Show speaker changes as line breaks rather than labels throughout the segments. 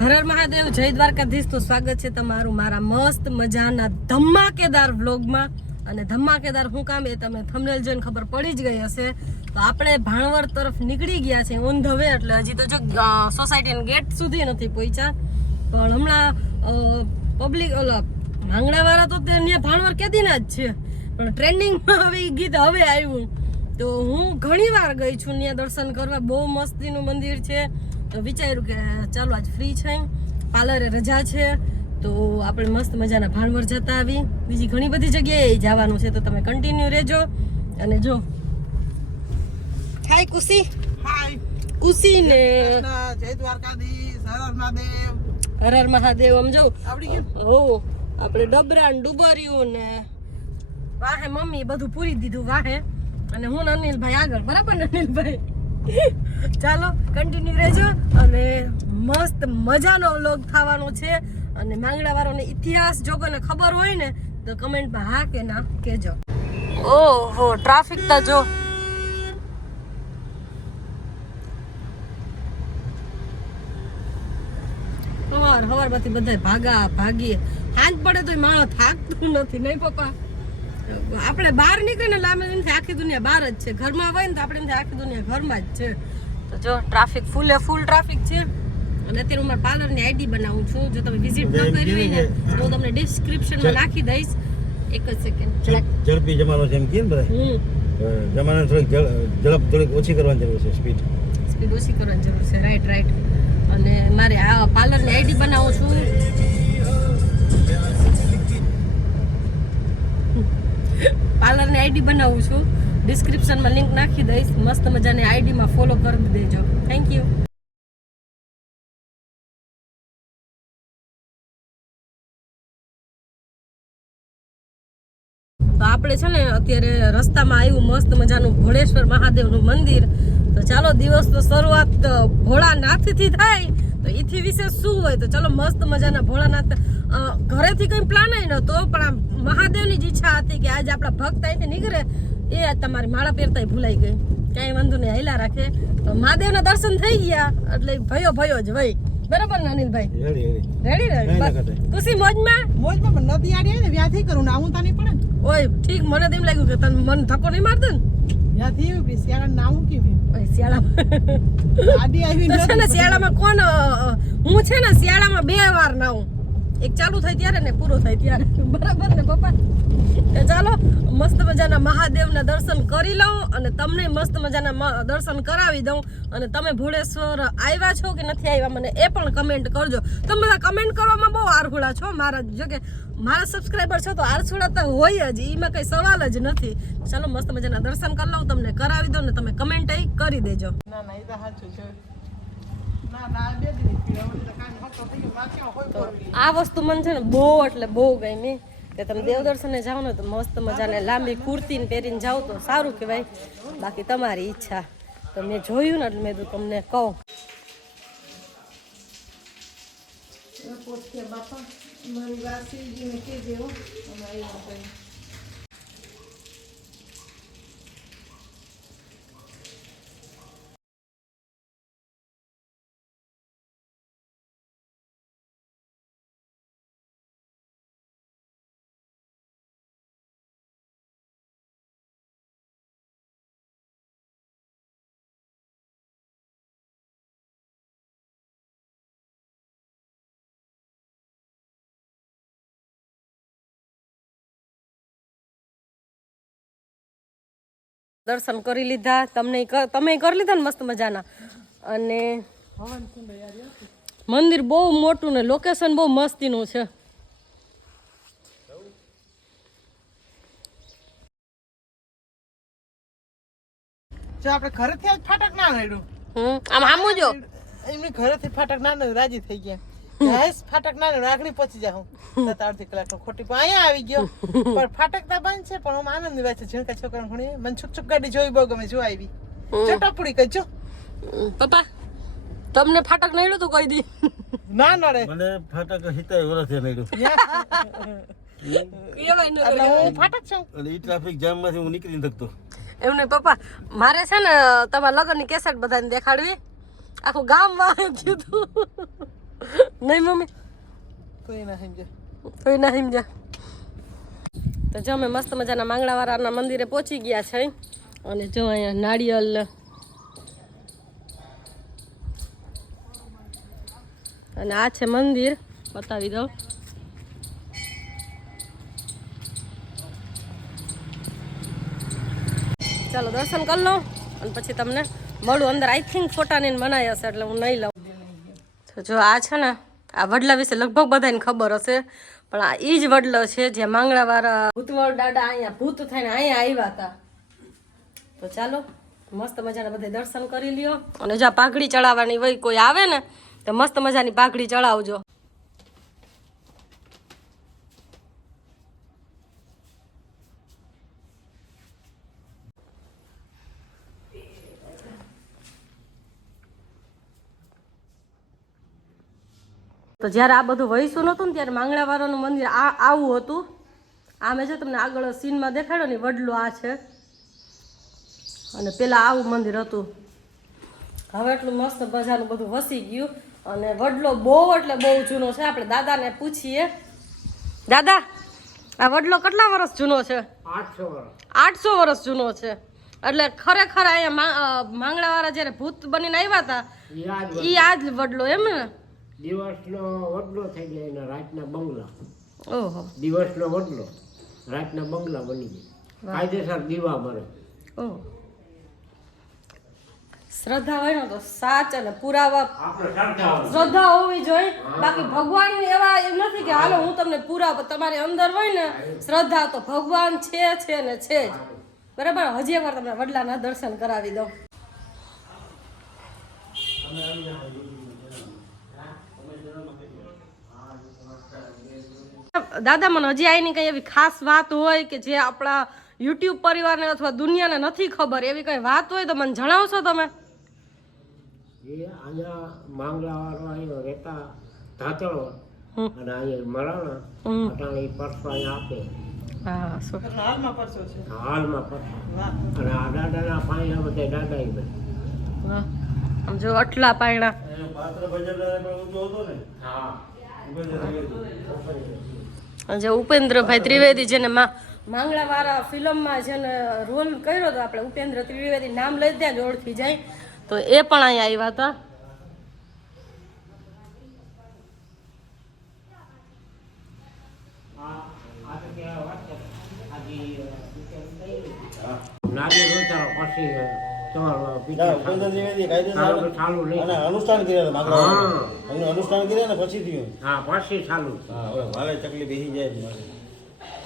હર હર મહાદેવ, જય દ્વારકાધીશ. તો સ્વાગત છે તમારું મારા મસ્ત મજાના ધમાકેદાર વ્લોગમાં. અને ધમાકેદાર હું કામ એ તમે થમનેલ જોઈને ખબર પડી જ ગઈ હશે. તો આપણે ભાણવર તરફ નીકળી ગયા છે ઓન ધ એટલે હજી તો જો સોસાયટીના ગેટ સુધી નથી પહોંચ્યા. પણ હમણાં પબ્લિક ઓલા ભાંગડાવાળા તો ત્યાં ભાણવર કેદીના જ છે. પણ ટ્રેન્ડિંગમાં હવે એ ગીત હવે આવ્યું. તો હું ઘણી વાર ગઈ છું ત્યાં દર્શન કરવા. બહુ મસ્તીનું મંદિર છે. તો વિચાર્યું કે ચાલો આજ ફ્રી છે પાર્લરે રજા છે તો આપણે મસ્ત મજાના ભાણવર જતા આવી. બીજી ઘણી બધી જગ્યાએ જવાનું છે તો તમે કન્ટિન્યુ રહેજો. અને જો. હાય કુસી
હાય
કુસી ને
જય દ્વારકાધીશ હર મહાદેવ.
હર મહાદેવ આમ જો.
આવડી ગયું?
હો આપણે ડબરા ને ડુબર્યું ને વાહે મમ્મી બધું પૂરી દીધું વાહે. અને હું અનિલભાઈ આગળ બરાબર ને અનિલભાઈ? ચાલો કન્ટિન્યુ રહેજો અને મસ્ત મજાનો વ્લોગ થવાનો છે. અને માંગડા વાળોને ઇતિહાસ જો કોઈને ખબર હોય ને, તો કમેન્ટમાં હા કે ના કહેજો. ઓહો ટ્રાફિક તો જો. હવાર હવારમાંથી બધા ભાગા ભાગીએ. હાંજ પડે તો માણસ થાકતું નથી, નહીં પપ્પા? આપણે બહાર નીકળીને લાંબે એમ આખી દુનિયા બહાર જ છે. ઘરમાં હોય ને તો આપણે એમ આખી દુનિયા ઘરમાં જ છે. તો જો ટ્રાફિક ફૂલે ફૂલ ટ્રાફિક છે. અને અત્યારે હું મારા પાર્લરની આઈડી બનાવું છું. જો તમે વિઝિટ ન કરી હોય ને તો હું તમને ડિસ્ક્રિપ્શનમાં નાખી દઈશ. એક જ સેકન્ડ
ઝડપી જમાનો છે એમ કેમ બધા? જમાનાને થોડીક ઝડપ થોડીક ઓછી કરવાની જરૂર છે સ્પીડ
સ્પીડ ઓછી કરવાની જરૂર છે. રાઈટ રાઈટ અને મારે આ પાર્લરની આઈડી બનાવું છું. પાર્લરની આઈડી બનાવું છું. ડિસ્ક્રિપ્શનમાં લિંક નાખી દઈશ. મસ્ત મજાની આઈડીમાં ફોલો કરી દેજો. થેન્ક યુ તો આપણે છે ને અત્યારે રસ્તામાં આવ્યું મસ્ત મજાનું ભોળેશ્વર મહાદેવનું મંદિર. તો ચાલો દિવસ તો શરૂઆત ભોળાનાથથી થાય. તો એથી વિશે શું હોય? તો ચાલો મસ્ત મજાના ભોળાનાથ ઘરેથી કંઈ પ્લાન નહોતો, પણ આ મહાદેવની જ ઈચ્છા હતી કે આજે આપણા ભક્ત અહીંથી નીકળે એ તમારી માળા પહેરતા ભૂલાઈ ગઈ. કાંઈ વાંધો નહીં હેલા રાખે. તો મહાદેવના દર્શન થઈ ગયા એટલે ભયો ભયો જ ભાઈ બરાબર ને અનિલભાઈ?
Ready ready.
ખુશી મોજમાં?
મોજમાં પણ નદી આડી ને વ્યાથી કરું ને આવું તા નહીં પડે
ઓય ઠીક મને તેમ એમ લાગ્યું કે તને મન ધક્કો નહીં મારતો ને?
વ્યાથી આવ્યું કે શિયાળા નાવું કેવી
શિયાળામાં.
આડી આવી
છે ને શિયાળામાં કોણ હું છે ને શિયાળામાં બે વાર નાવું એક ચાલુ થાય ત્યારે ને પૂરો થાય ત્યારે. બરાબર ને, પપ્પા? તો ચાલો, મસ્ત મજાના મહાદેવના દર્શન કરી લઉં અને તમને મસ્ત મજાના દર્શન કરાવી દઉં. અને તમે ભોળેશ્વર આવ્યા છો કે નથી આવ્યા, મને એ પણ કમેન્ટ કરજો. તમે બધા કમેન્ટ કરવામાં બહુ આરહુડા છો, મારા જો કે મારા સબસ્ક્રાઈબર છો તો આરસુડા તો હોય જ એમાં કંઈ સવાલ જ નથી. ચાલો, મસ્ત મજાના દર્શન કરી લઉં, તમને કરાવી દઉં ને તમે કમેન્ટ કરી દેજો.
ના ના તો સાચું છે. આ
વસ્તુ મને છે ને બહુ એટલે બહુ ગમી. કે તમે દેવદર્શને જાઓ ને તો મસ્ત મજાને લાંબી કુર્તીને પહેરીને જાઓ તો સારું કહેવાય. બાકી તમારી ઈચ્છા. તો મેં જોયું ને એટલે મેં તું તમને કહું.
બાપા, મારી વાસી કે દેવો. અમારી
દર્શન કરી લીધા. તમને તમે કરી લીધા ને મસ્ત મજાના? અને. મંદિર બહુ મોટું ને લોકેશન બહુ મસ્તીનું છે.
જો આપણે ઘરેથી આજ ફાટક ના નડ્યું
હમ આમ આમું જો.
એમની ઘરેથી ફાટક ના રાજી થઈ ગયા. ગેસ ફાટક ના રાખડી આગળ પહોંચી જાઉં. સાત અડધી કલાક ખોટી પણ અહીંયા આવી ગયો. પણ ફાટક તો બંધ છે પણ હું આનંદ વાત છે ઝીણકા છોકરા ઘણી મને છુક છુક ગાડી જોઈ બહુ ગમે જો આવી. જો ટપડી કજો
પપ્પા તમને ફાટક નહીં તું કહી દી?
ના નડે.
મને ફાટક સિત્તેર વર્ષથી નડ્યું.
ન
ફાટક છું.
ટ્રાફિક જામમાંથી હું નીકળી શકતો
એમ નહીં પપ્પા મારે છે ને તમારા લગ્નની કેસેટ બધાને દેખાડવી. આખું ગામમાં કીધું. નહીં મમ્મી.
કોઈ ના સમજ્યા
કોઈ ના સમજ્યા તો જો અમે મસ્ત મજાના માંગણાવાળાના મંદિરે પહોંચી ગયા છે. અને જો અહીંયા નાળિયેર અને આ છે મંદિર. બતાવી દઉં. ચાલો દર્શન કરી લઉં અને પછી તમને મળું. અંદર આઈ થિંક ફોટાને મનાય હશે એટલે હું નહીં લઉં. તો જો આ છે ને, આ વડલા વિશે લગભગ બધાને ખબર હશે, પણ આ ઈ જ વડલો છે જે માંગણાવાળા ભૂતવળ દાદા અહીંયા ભૂત થઈને અહીંયા આવ્યા હતા. તો ચાલો, મસ્ત મજાના બધા દર્શન કરી લ્યો. અને જો પાઘડી ચડાવવાની હોય કોઈ આવે ને, તો મસ્ત મજાની પાઘડી ચડાવજો. તો જ્યારે આ બધું વહીશું નહોતું ને ત્યારે માંગણાવાળાનું મંદિર આ આવું હતું. આ મેં જો તમને આગળ સીનમાં દેખાડો ને વડલો આ છે. અને પેલા આવું મંદિર હતું. હવે એટલું મસ્ત મજાનું બધું વસી ગયું. અને વડલો બહુ એટલે બહુ જૂનો છે. આપણે દાદાને પૂછીએ. દાદા આ વડલો કેટલા વર્ષ જૂનો છે? આઠસો વર્ષ. જૂનો છે. એટલે ખરેખર અહીંયા માંગણાવાળા જ્યારે ભૂત બનીને આવ્યા હતા ઈ આ જ વડલો એમ ને?
દિવસનો વડલો થઈ જાય અને રાતના બંગલા.
ઓહો.
દિવસનો વડલો રાતના બંગલા બની જાય. કાયદેસર દીવા મરે
ઓહ શ્રદ્ધા હોય ને તો સાચ અને પુરાવા
શ્રદ્ધા
શ્રદ્ધા હોવી જોઈએ. બાકી ભગવાન એવા એમ નથી કે હાલો હું તમને પુરાવા તમારી અંદર હોય ને શ્રદ્ધા તો ભગવાન છે છે ને છે જ. બરાબર? હજી એકવાર તમને વડલાના દર્શન કરાવી દઉં. દાદા મને હજી આઈની કંઈ એવી ખાસ વાત હોય કે જે આપણા યુટ્યુબ પરિવારને અથવા દુનિયાને નથી ખબર એવી કંઈ વાત હોય તો મને જણાવશો તમે?
એ અહીંયા માંગલાવાળો અહીંયા રહેતા ધાતળો
હમ.
અને અહીંયા મરાણા. અટાણે પરસો અહીંયા આપે.
હાલમાં પરસો છે?
હાલમાં પરસો. અને આ દાદાના પાણી બધા દાદા
જો આટલા પાયણા. જે ઉપેન્દ્રભાઈ ત્રિવેદી જેને મા- માંગણાવાળા ફિલ્મમાં જેને રોલ કર્યો હતો આપણે ઉપેન્દ્ર ત્રિવેદી નામ લઈ ત્યાં જ ઓળખી જાય. તો એ પણ અહીંયા આવ્યા હતા.
ઉતારો પછી
અને અનુષ્ઠાન કર્યા હતા
હા.
માંગલા એનું અનુષ્ઠાન કર્યા ને પછી થયું.
હા પછી ચાલુ
હા ચકલી બેસી જાય છે મારે.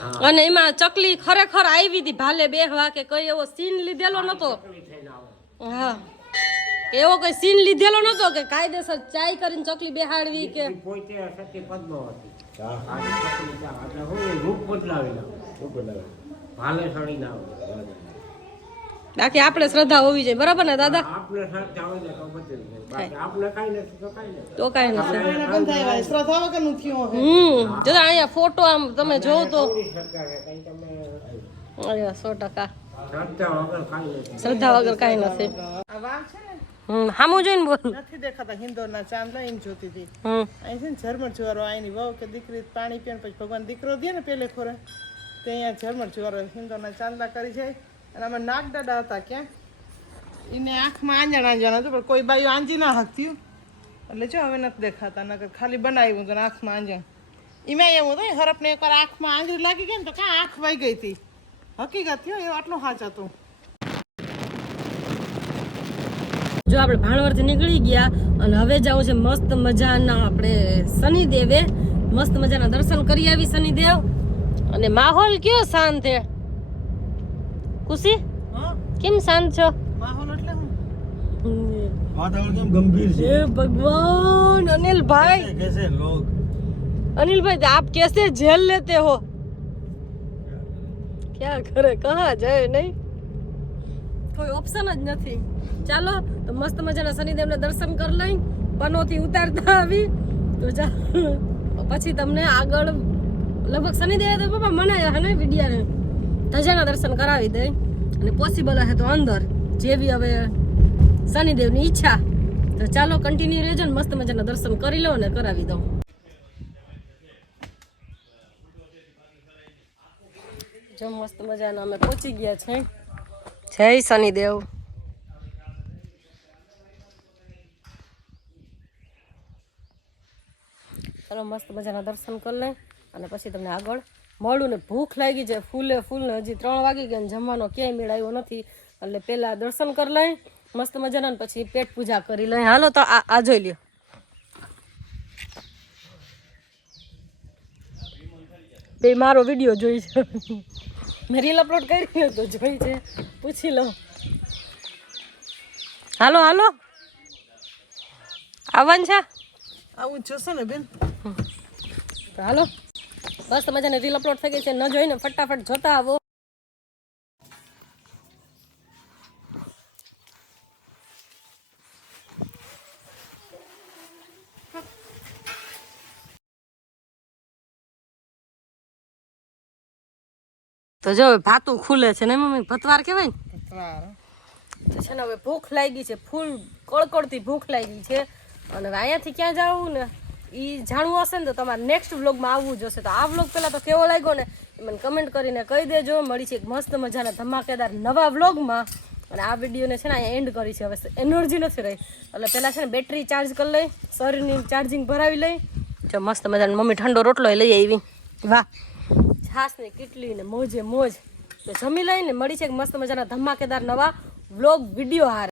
હા.
અને એમાં ચકલી ખરેખર આવી હતી ભાલે બેહવા કે કઈ એવો સીન લીધેલો નતો. હા. એવો કઈ સીન લીધેલો નતો કે કાયદેસર ચાય કરીને ચકલી બેહાડવી કે
પોતે સતી
હું.
રૂપ બદલાવી નાખું.
ઉપર
ભાલે સળી ના
બાકી આપણે શ્રદ્ધા હોવી જોઈએ. બરાબર ને દાદા?
ને તો કાંઈ નથી
હમ. જો અહીંયા ફોટો આમ તમે જોવો તો. સો ટકા.
શ્રદ્ધા વગર કઈ નથી.
શ્રદ્ધા વગર કાંઈ નથી.
આ વાવ છે ને?
હમ હામું જોઈને બોલ.
નથી દેખાતા હિન્દોરના ચાંદ લઈને જોતી હતી. અહીં છે ને ઝરમર જુવારો અહીંની વહુ કે દીકરી પાણી પીને પછી ભગવાન દીકરો દે ને પેલે ખોરે તે અહીંયા ઝરમર જુવારો હિન્દોના ચાંદલા કરી જાય. અને અમે નાગ દાદા હતા ક્યાં? એને આંખમાં આંજણ આંજણ હતું, પણ કોઈ બાયું આંજી ના હકતી એટલે જો હવે નથી દેખાતા, નકર ખાલી બનાવ્યું હતું આંખમાં આંજણ. એમાં એવું હતું હરપને એકવાર આંખમાં આંજળી લાગી ગઈ ને તો કાં આંખ વહી ગઈ હતી? હકીકત થયો એવું આટલું હાચ હતું.
જો આપણે ભાણવરથી નીકળી ગયા અને હવે જવું છે મસ્ત મજાના આપણે શનિદેવે. મસ્ત મજાના દર્શન કરી આવી શનિદેવ. અને માહોલ કયો શાંત છે. ખુશી? કેમ શાંત છો?
એટલે
ગંભીર છે?
ભગવાન અનિલભાઈ. કેસે અનિલભાઈ આપ કેસે જેલ લેતે હો? ક્યાં કરે કહા જાય નહીં? કોઈ ઓપ્શન જ નથી. ચાલો તો મસ્ત મજાના શનિદેવના દર્શન કરી લઈ પનોથી ઉતારતા આવી. તો જા પછી તમને આગળ લગભગ શનિદેવ તો પપ્પા મનાયા ને વિડિયાને? ધજાના દર્શન કરાવી દઈ અને પોસિબલ હશે તો અંદર, જેવી હવે શનિદેવની ઈચ્છા, તો ચાલો કન્ટિન્યુ રહેજો ને મસ્ત મજાના દર્શન કરી લો અને કરાવી દઉં. જો મસ્ત મજાના અમે પહોંચી ગયા છે. જય શનિદેવ. ચાલો મસ્ત મજાના દર્શન કરી લે અને પછી તમને આગળ મળું ને ભૂખ લાગી છે ફૂલે ફૂલ ને હજી ત્રણ વાગી ગયા જમવાનો ક્યાંય મેળ આવ્યો નથી. એટલે પહેલાં દર્શન કરી લઈ મસ્ત મજાના ને પછી પેટ પૂજા કરી લઈ. હાલો તો આ આ જોઈ લ્યો. બે મારો વીડિયો જોઈ છે. મેં રીલ અપલોડ કરી તો જોઈ છે. પૂછી લો હાલો હાલો. આવવાનું છે?
આવું જોશો ને બેન?
હાલો. મસ્ત મજાની રીલ અપલોડ થઈ ગઈ છે ન જોઈને ફટાફટ જોતા આવો. તો જો ભાતું ખુલે છે ને મમ્મી ભતવાર કહેવાય ને. તો છે ને હવે ભૂખ લાગી છે ફૂલ કળકળતી ભૂખ લાગી છે. અને અહીંયાથી ક્યાં જવું ને? એ જાણવું હશે ને તો તમારે નેક્સ્ટ વ્લોગમાં આવવું જશે તો આ વ્લોગ પહેલાં તો કેવો લાગ્યો ને એ મને કમેન્ટ કરીને કહી દેજો. મળી છે એક મસ્ત મજાના ધમાકેદાર નવા વ્લોગમાં અને આ વિડીયોને છે ને અહીંયા એન્ડ કરી છે. હવે એનર્જી નથી રહી. એટલે પહેલાં છે ને બેટરી ચાર્જ કરી લઈ, શરીરની ચાર્જિંગ ભરાવી લઈ. જો મસ્ત મજાનો મમ્મી ઠંડો રોટલો લઈ આવી. વાહ. છાસની કેટલી ને મોજે મોજ. તો જમી લઈને મળી છે એક મસ્ત મજાના ધમાકેદાર નવા વ્લોગ વીડિયો હારે.